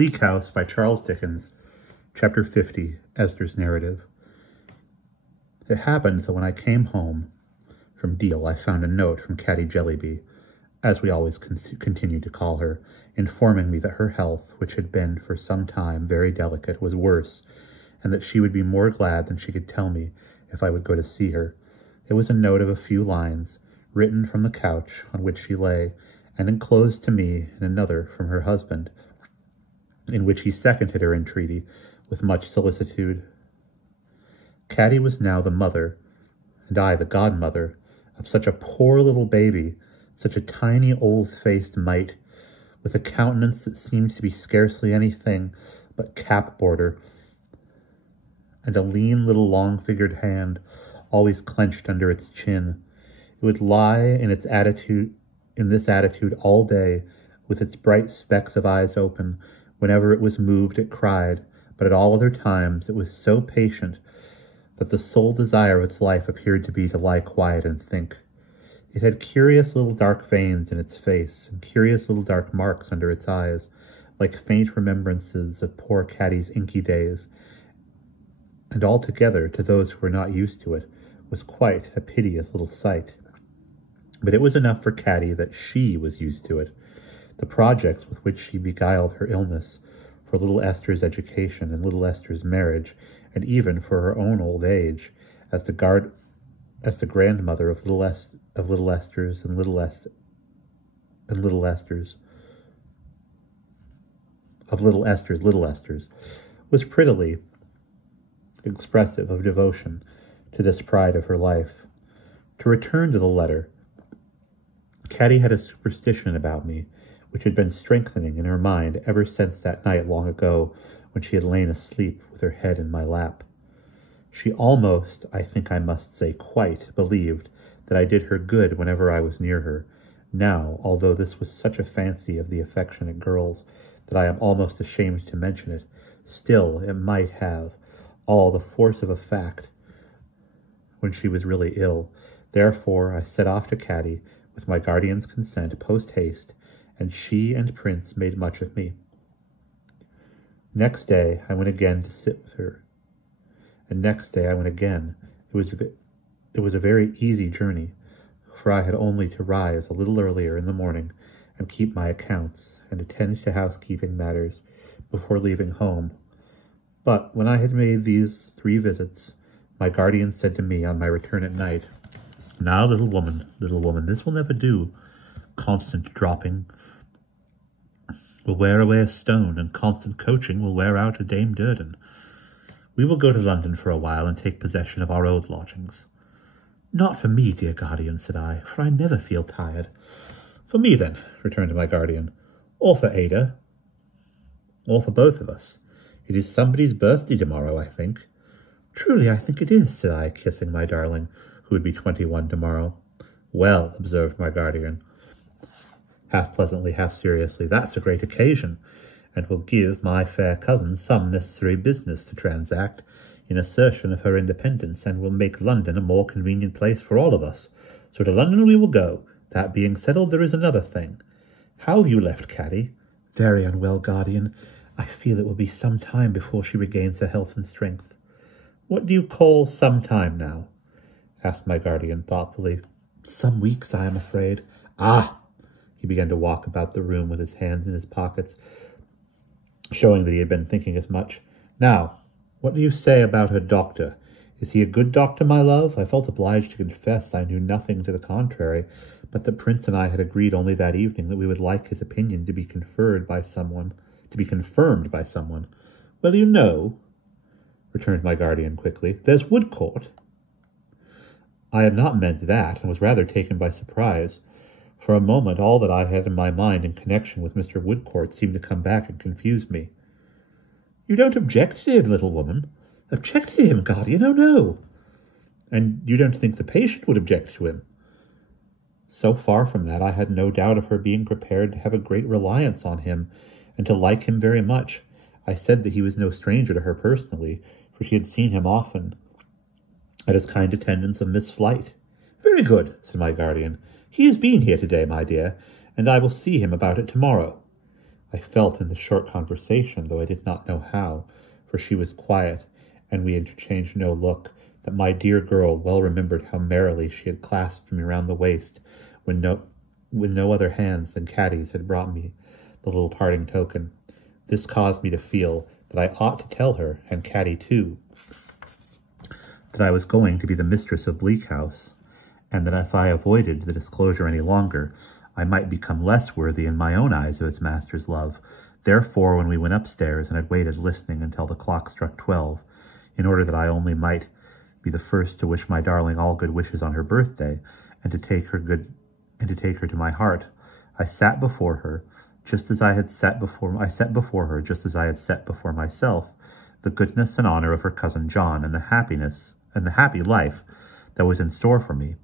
Bleak House by Charles Dickens, Chapter 50, Esther's Narrative. It happened that when I came home from Deal, I found a note from Caddy Jellyby, as we always continued to call her, informing me that her health, which had been for some time very delicate, was worse, and that she would be more glad than she could tell me if I would go to see her. It was a note of a few lines, written from the couch on which she lay, and enclosed to me in another from her husband, in which he seconded her entreaty with much solicitude. Caddy was now the mother, and I the godmother, of such a poor little baby, such a tiny old-faced mite, with a countenance that seemed to be scarcely anything but cap-border, and a lean little long-figured hand always clenched under its chin. It would lie in this attitude all day, with its bright specks of eyes open. Whenever it was moved, it cried, but at all other times it was so patient that the sole desire of its life appeared to be to lie quiet and think. It had curious little dark veins in its face, and curious little dark marks under its eyes, like faint remembrances of poor Caddy's inky days, and altogether, to those who were not used to it, was quite a piteous little sight. But it was enough for Caddy that she was used to it. The projects with which she beguiled her illness, for little Esther's education and little Esther's marriage, and even for her own old age, as the grandmother of little Esther's and little Esther's, was prettily expressive of devotion to this pride of her life. To return to the letter, Caddy had a superstition about me, which had been strengthening in her mind ever since that night long ago when she had lain asleep with her head in my lap. She almost, I think I must say quite, believed that I did her good whenever I was near her. Now, although this was such a fancy of the affectionate girl's that I am almost ashamed to mention it, still it might have all the force of a fact when she was really ill. Therefore I set off to Caddy, with my guardian's consent, post-haste, and she and Prince made much of me. Next day I went again to sit with her, and next day I went again. It was a very easy journey, for I had only to rise a little earlier in the morning and keep my accounts and attend to housekeeping matters before leaving home. But when I had made these 3 visits, my guardian said to me on my return at night, "Now, little woman, this will never do. Constant dropping will wear away a stone, and constant coaching will wear out a Dame Durden. We will go to London for a while and take possession of our old lodgings." "Not for me, dear guardian," said I, "for I never feel tired." "For me, then," returned my guardian, "or for Ada, or for both of us. It is somebody's birthday tomorrow, I think." "Truly, I think it is," said I, kissing my darling, who would be 21 tomorrow. "Well," observed my guardian, half pleasantly, half seriously, "that's a great occasion, and will give my fair cousin some necessary business to transact in assertion of her independence, and will make London a more convenient place for all of us. So to London we will go. That being settled, there is another thing. How have you left Caddy?" "Very unwell, guardian. I feel it will be some time before she regains her health and strength." "What do you call some time now?" asked my guardian thoughtfully. "Some weeks, I am afraid." "Ah!" He began to walk about the room with his hands in his pockets, showing that he had been thinking as much. "Now, what do you say about her doctor? Is he a good doctor, my love?" I felt obliged to confess I knew nothing to the contrary, but that Prince and I had agreed only that evening that we would like his opinion to be confirmed by someone. "Well, you know," returned my guardian quickly, "there's Woodcourt." I had not meant that, and was rather taken by surprise. For a moment all that I had in my mind in connection with Mr. Woodcourt seemed to come back and confuse me. "You don't object to him, little woman?" "Object to him, guardian? Oh, no." "And you don't think the patient would object to him?" So far from that, I had no doubt of her being prepared to have a great reliance on him, and to like him very much. I said that he was no stranger to her personally, for she had seen him often at his kind attendance of Miss Flight. "Very good," said my guardian. "He has been here today, my dear, and I will see him about it tomorrow." I felt in the short conversation, though I did not know how, for she was quiet, and we interchanged no look, that my dear girl well remembered how merrily she had clasped me round the waist when no other hands than Caddy's had brought me the little parting token. This caused me to feel that I ought to tell her, and Caddy too, that I was going to be the mistress of Bleak House, and that if I avoided the disclosure any longer, I might become less worthy in my own eyes of its master's love. Therefore, when we went upstairs and had waited listening until the clock struck 12, in order that I only might be the first to wish my darling all good wishes on her birthday, and to take her to my heart, I set before her, just as I had set before myself, the goodness and honor of her cousin John, and the happy life that was in store for me.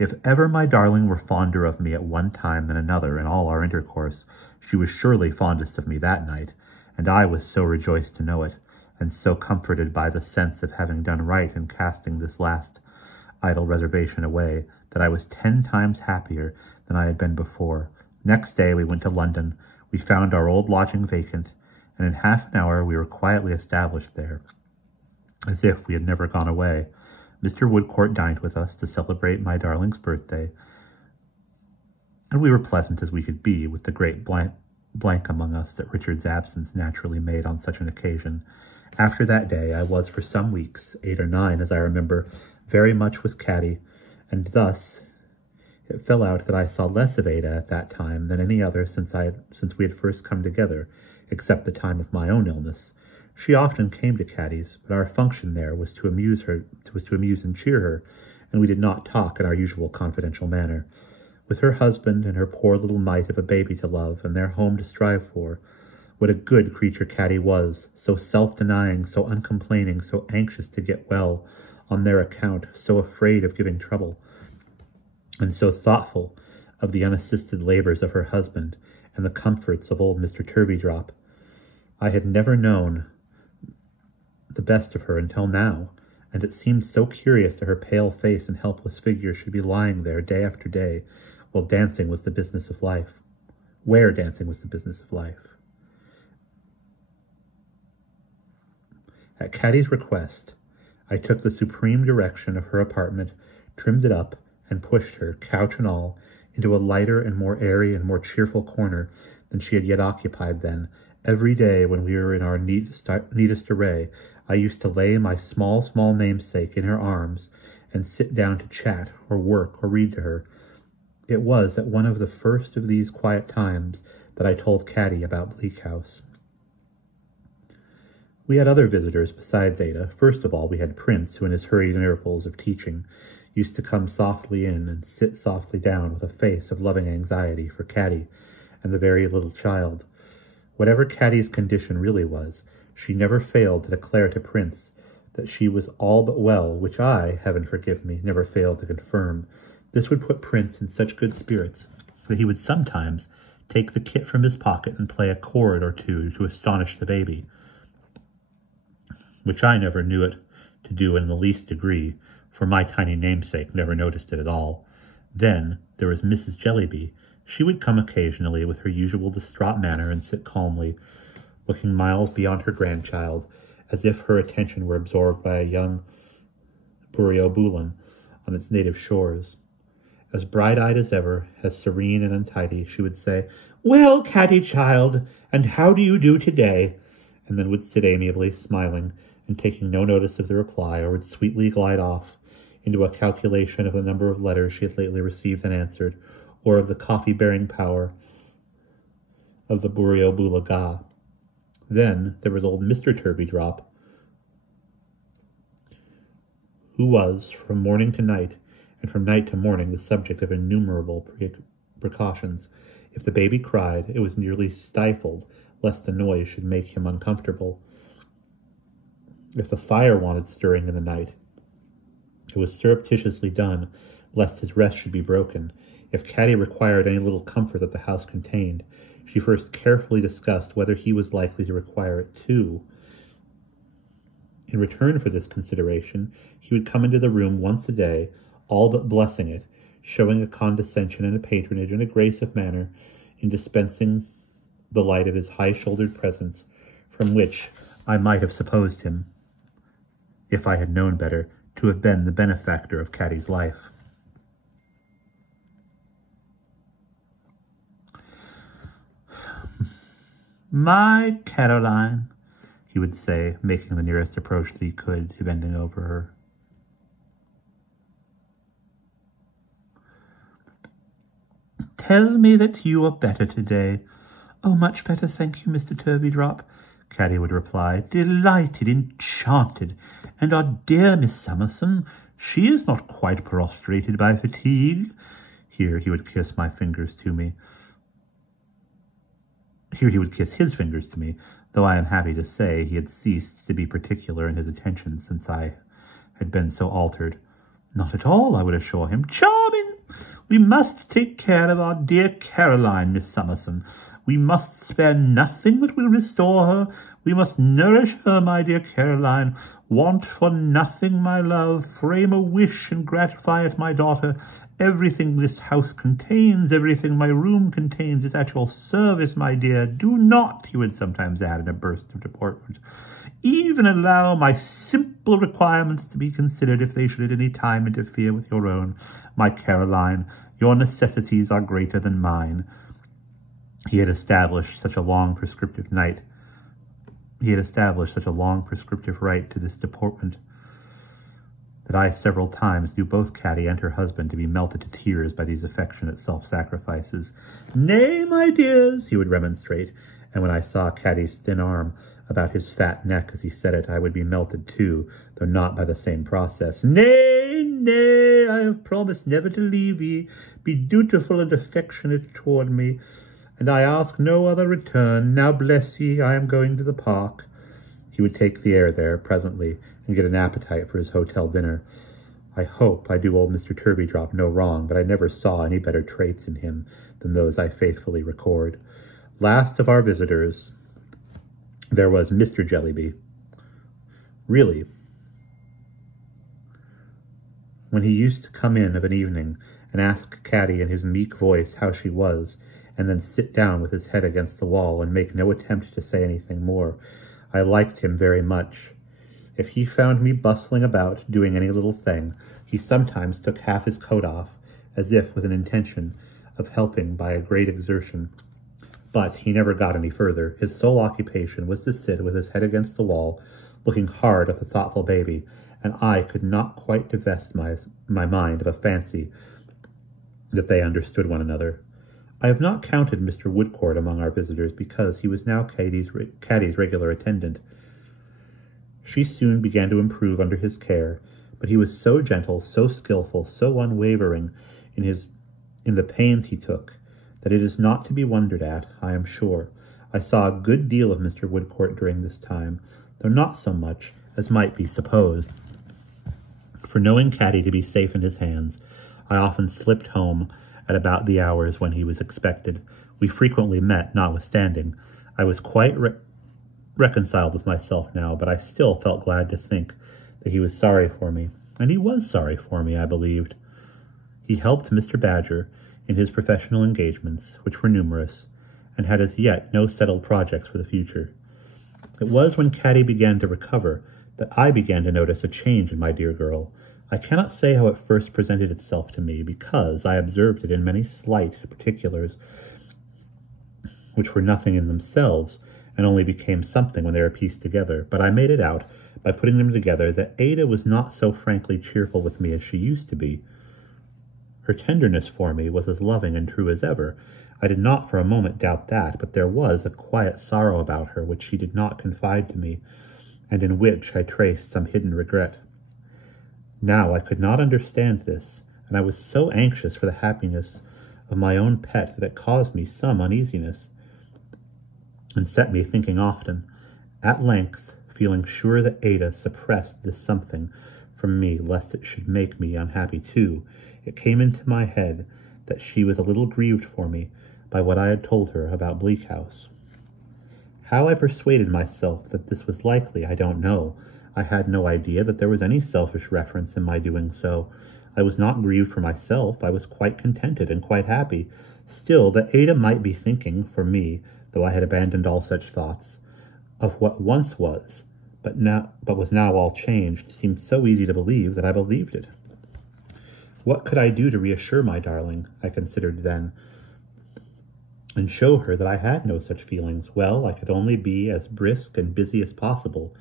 If ever my darling were fonder of me at one time than another in all our intercourse, she was surely fondest of me that night, and I was so rejoiced to know it, and so comforted by the sense of having done right in casting this last idle reservation away, that I was 10 times happier than I had been before. Next day we went to London. We found our old lodging vacant, and in half an hour we were quietly established there, as if we had never gone away. Mr. Woodcourt dined with us to celebrate my darling's birthday, and we were pleasant as we could be, with the great blank among us that Richard's absence naturally made on such an occasion. After that day I was for some weeks, 8 or 9 as I remember, very much with Caddy, and thus it fell out that I saw less of Ada at that time than any other since we had first come together, except the time of my own illness. She often came to Caddy's, but our function there was to amuse and cheer her, and we did not talk in our usual confidential manner. With her husband and her poor little mite of a baby to love, and their home to strive for, what a good creature Caddy was, so self-denying, so uncomplaining, so anxious to get well on their account, so afraid of giving trouble, and so thoughtful of the unassisted labors of her husband and the comforts of old Mr. Turveydrop. I had never known the best of her until now, and it seemed so curious that her pale face and helpless figure should be lying there day after day, while dancing was the business of life. Where dancing was the business of life. At Caddy's request, I took the supreme direction of her apartment, trimmed it up, and pushed her, couch and all, into a lighter and more airy and more cheerful corner than she had yet occupied then. Every day when we were in our neatest array, I used to lay my small namesake in her arms and sit down to chat or work or read to her. It was at one of the first of these quiet times that I told Caddy about Bleak House. We had other visitors besides Ada. First of all, we had Prince, who in his hurried intervals of teaching used to come softly in and sit softly down with a face of loving anxiety for Caddy and the very little child. Whatever Caddy's condition really was, she never failed to declare to Prince that she was all but well, which I, heaven forgive me, never failed to confirm. This would put Prince in such good spirits that he would sometimes take the kit from his pocket and play a chord or two to astonish the baby, which I never knew it to do in the least degree, for my tiny namesake never noticed it at all. Then there was Mrs. Jellyby. She would come occasionally with her usual distraught manner and sit calmly, looking miles beyond her grandchild, as if her attention were absorbed by a young Borrioboolan on its native shores. As bright-eyed as ever, as serene and untidy, she would say, "Well, Caddy child, and how do you do today?" and then would sit amiably, smiling, and taking no notice of the reply, or would sweetly glide off into a calculation of the number of letters she had lately received and answered, or of the coffee-bearing power of the Borrioboola. Then there was old Mr. Turveydrop, who was, from morning to night, and from night to morning, the subject of innumerable precautions. If the baby cried, it was nearly stifled, lest the noise should make him uncomfortable. If the fire wanted stirring in the night, it was surreptitiously done, lest his rest should be broken. If Caddy required any little comfort that the house contained, she first carefully discussed whether he was likely to require it too. In return for this consideration, he would come into the room once a day, all but blessing it, showing a condescension and a patronage and a grace of manner in dispensing the light of his high-shouldered presence, from which I might have supposed him, if I had known better, to have been the benefactor of Caddy's life. "My Caroline," he would say, making the nearest approach that he could to bending over her. "Tell me that you are better today." "Oh, much better, thank you, Mr. Turveydrop," Caddy would reply, "delighted, enchanted. And our dear Miss Summerson, she is not quite prostrated by fatigue." Here he would kiss my fingers to me. Here he would kiss his fingers to me, though I am happy to say he had ceased to be particular in his attentions since I had been so altered. "Not at all," I would assure him. "Charming! We must take care of our dear Caroline, Miss Summerson. We must spare nothing that will restore her. We must nourish her, my dear Caroline. Want for nothing, my love. Frame a wish and gratify it, my daughter. Everything this house contains, everything my room contains, is at your service, my dear. Do not," he would sometimes add in a burst of deportment, "even allow my simple requirements to be considered if they should at any time interfere with your own. My Caroline, your necessities are greater than mine." He had established such a long prescriptive right to this deportment that I several times knew both Caddy and her husband to be melted to tears by these affectionate self-sacrifices. "Nay, my dears," he would remonstrate, and when I saw Caddy's thin arm about his fat neck as he said it, I would be melted too, though not by the same process. "Nay, nay, I have promised never to leave ye. Be dutiful and affectionate toward me, and I ask no other return. Now bless ye, I am going to the park." He would take the air there presently and get an appetite for his hotel dinner. I hope I do old Mr. Turveydrop no wrong, but I never saw any better traits in him than those I faithfully record. Last of our visitors, there was Mr. Jellyby. Really, when he used to come in of an evening and ask Caddy in his meek voice how she was, and then sit down with his head against the wall and make no attempt to say anything more, I liked him very much. If he found me bustling about, doing any little thing, he sometimes took half his coat off, as if with an intention of helping by a great exertion. But he never got any further. His sole occupation was to sit with his head against the wall, looking hard at the thoughtful baby, and I could not quite divest my mind of a fancy that they understood one another. I have not counted Mr. Woodcourt among our visitors because he was now Caddy's regular attendant. She soon began to improve under his care, but he was so gentle, so skilful, so unwavering in the pains he took, that it is not to be wondered at, I am sure. I saw a good deal of Mr. Woodcourt during this time, though not so much as might be supposed. For knowing Caddy to be safe in his hands, I often slipped home at about the hours when he was expected. We frequently met, notwithstanding. I was quite reconciled with myself now, but I still felt glad to think that he was sorry for me. And he was sorry for me, I believed. He helped Mr. Badger in his professional engagements, which were numerous, and had as yet no settled projects for the future. It was when Caddy began to recover that I began to notice a change in my dear girl. I cannot say how it first presented itself to me, because I observed it in many slight particulars, which were nothing in themselves, and only became something when they were pieced together. But I made it out, by putting them together, that Ada was not so frankly cheerful with me as she used to be. Her tenderness for me was as loving and true as ever. I did not for a moment doubt that, but there was a quiet sorrow about her which she did not confide to me, and in which I traced some hidden regret. Now I could not understand this, and I was so anxious for the happiness of my own pet that it caused me some uneasiness, and set me thinking often. At length, feeling sure that Ada suppressed this something from me lest it should make me unhappy too, it came into my head that she was a little grieved for me by what I had told her about Bleak House. How I persuaded myself that this was likely, I don't know. I had no idea that there was any selfish reference in my doing so. I was not grieved for myself. I was quite contented and quite happy. Still, that Ada might be thinking, for me, though I had abandoned all such thoughts. Of what once was, but was now all changed, seemed so easy to believe that I believed it. What could I do to reassure my darling, I considered then, and show her that I had no such feelings? Well, I could only be as brisk and busy as possible,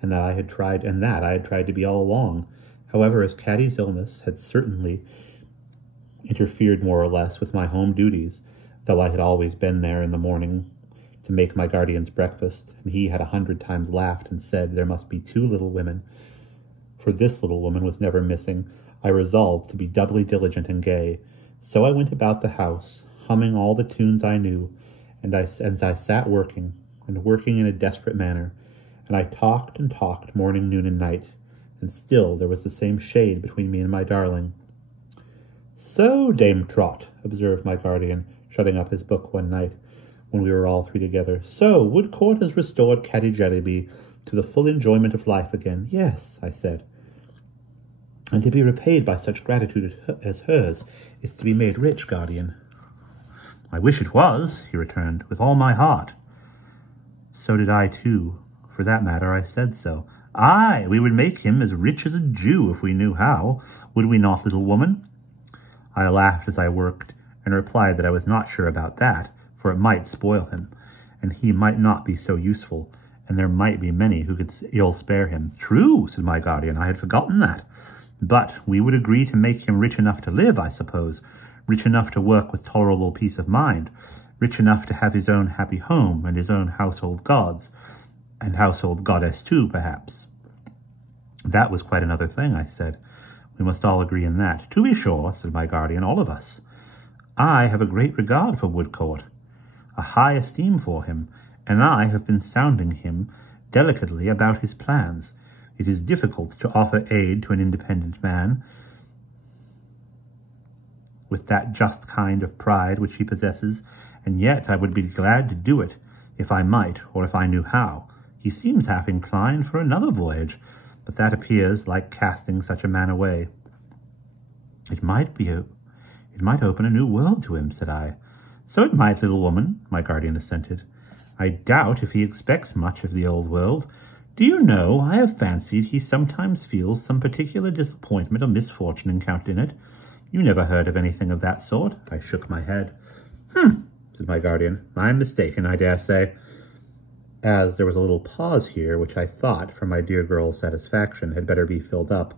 and that I had tried to be all along. However, as Caddy's illness had certainly interfered more or less with my home duties, though I had always been there in the morning to make my guardian's breakfast, and he had 100 times laughed and said there must be 2 little women, for this little woman was never missing, I resolved to be doubly diligent and gay. So I went about the house, humming all the tunes I knew, and as I sat working in a desperate manner, and I talked and talked morning, noon, and night, and still there was the same shade between me and my darling. So, Dame Trot, observed my guardian, shutting up his book one night, when we were all 3 together. So, Woodcourt has restored Caddy Jellyby to the full enjoyment of life again. Yes, I said. And to be repaid by such gratitude as hers is to be made rich, guardian. I wish it was, he returned, with all my heart. So did I, too. For that matter, I said so. Aye, we would make him as rich as a Jew if we knew how. Would we not, little woman? I laughed as I worked, and replied that I was not sure about that, for it might spoil him, and he might not be so useful, and there might be many who could ill spare him. True, said my guardian, I had forgotten that. But we would agree to make him rich enough to live, I suppose, rich enough to work with tolerable peace of mind, rich enough to have his own happy home and his own household gods, and household goddess too, perhaps. That was quite another thing, I said. We must all agree in that. To be sure, said my guardian, all of us. I have a great regard for Woodcourt, a high esteem for him, and I have been sounding him delicately about his plans. It is difficult to offer aid to an independent man with that just kind of pride which he possesses, and yet I would be glad to do it if I might, or if I knew how. He seems half inclined for another voyage, but that appears like casting such a man away. It might open a new world to him, said I. So it might, little woman, my guardian assented. I doubt if he expects much of the old world. Do you know, I have fancied he sometimes feels some particular disappointment or misfortune encountered in it. You never heard of anything of that sort? I shook my head. Said my guardian. I'm mistaken, I dare say. As there was a little pause here, which I thought, for my dear girl's satisfaction, had better be filled up,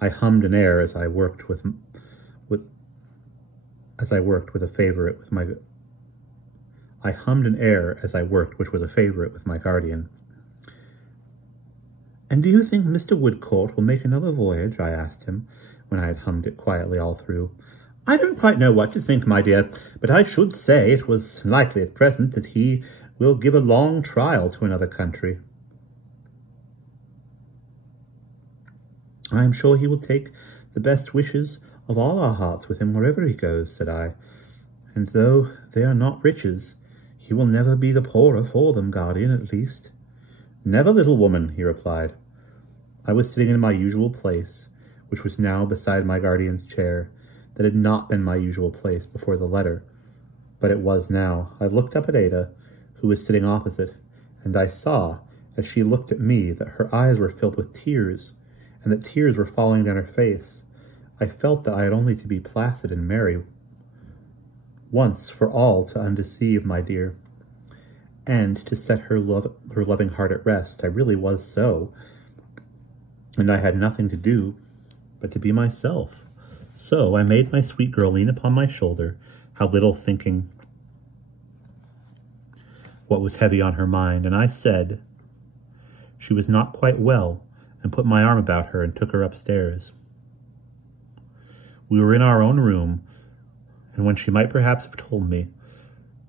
I hummed an air as I worked with a favourite with my... I hummed an air as I worked, which was a favourite with my guardian. And do you think Mr. Woodcourt will make another voyage? I asked him, when I had hummed it quietly all through. I don't quite know what to think, my dear, but I should say it was likely at present that he will give a long trial to another country. I am sure he will take the best wishes of all our hearts with him wherever he goes, said I, and though they are not riches, he will never be the poorer for them, guardian, at least. Never, little woman, he replied. I was sitting in my usual place, which was now beside my guardian's chair. That had not been my usual place before the letter, but it was now. I looked up at Ada, who was sitting opposite, and I saw, as she looked at me, that her eyes were filled with tears, and that tears were falling down her face. I felt that I had only to be placid and merry once for all to undeceive my dear, and to set her loving heart at rest. I really was so, and I had nothing to do but to be myself. So I made my sweet girl lean upon my shoulder, how little thinking what was heavy on her mind, and I said she was not quite well, and put my arm about her and took her upstairs. We were in our own room, and when she might perhaps have told me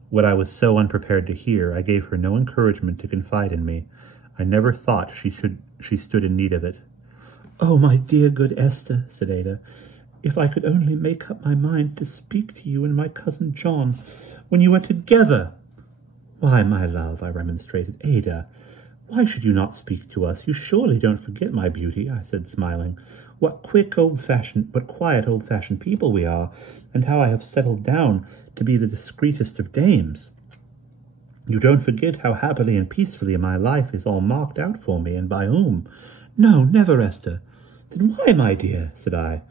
what I was so unprepared to hear, I gave her no encouragement to confide in me. I never thought she stood in need of it. Oh, my dear good Esther, said Ada, if I could only make up my mind to speak to you and my cousin John when you are together. Why, my love, I remonstrated. Ada, why should you not speak to us? You surely don't forget my beauty, I said, smiling. What quiet, old-fashioned people we are, and how I have settled down to be the discreetest of dames. You don't forget how happily and peacefully my life is all marked out for me, and by whom? No, never, Esther. Then why, my dear, said I,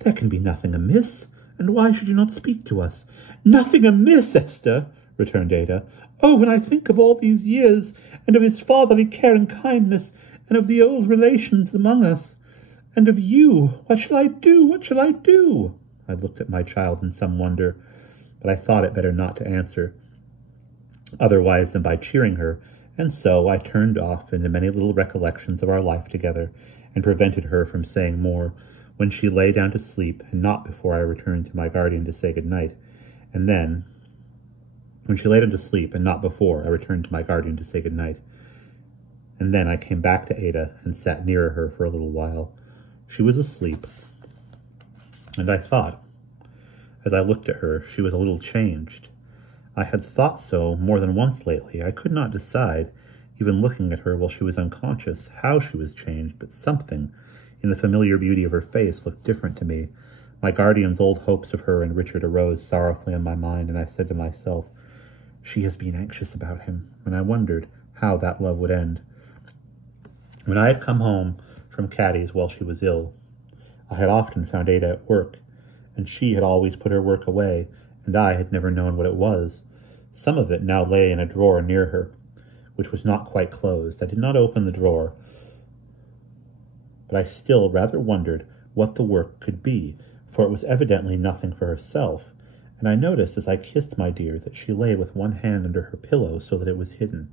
there can be nothing amiss, and why should you not speak to us? Nothing amiss, Esther, returned Ada. Oh, when I think of all these years, and of his fatherly care and kindness, and of the old relations among us, and of you, what shall I do? What shall I do? I looked at my child in some wonder, but I thought it better not to answer, otherwise than by cheering her, and so I turned off into many little recollections of our life together, and prevented her from saying more, when she lay down to sleep, and not before I returned to my guardian to say good night. And then, when she lay down to sleep, and not before I returned to my guardian to say good night. And then I came back to Ada, and sat near her for a little while. She was asleep, and I thought, as I looked at her, she was a little changed. I had thought so more than once lately. I could not decide, even looking at her while she was unconscious, how she was changed, but something in the familiar beauty of her face looked different to me. My guardian's old hopes of her and Richard arose sorrowfully in my mind, and I said to myself, she has been anxious about him, and I wondered how that love would end. When I had come home from Caddy's while she was ill, I had often found Ada at work, and she had always put her work away, and I had never known what it was. Some of it now lay in a drawer near her, which was not quite closed. I did not open the drawer, but I still rather wondered what the work could be, for it was evidently nothing for herself, and I noticed as I kissed my dear that she lay with one hand under her pillow so that it was hidden.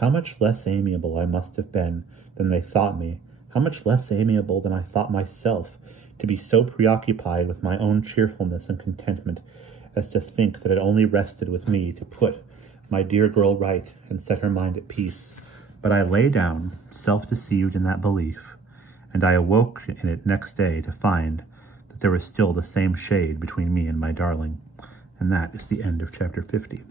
How much less amiable I must have been than they thought me, how much less amiable than I thought myself, to be so preoccupied with my own cheerfulness and contentment as to think that it only rested with me to put my dear girl right and set her mind at peace. But I lay down, self-deceived in that belief, and I awoke in it next day to find that there was still the same shade between me and my darling. And that is the end of chapter 50.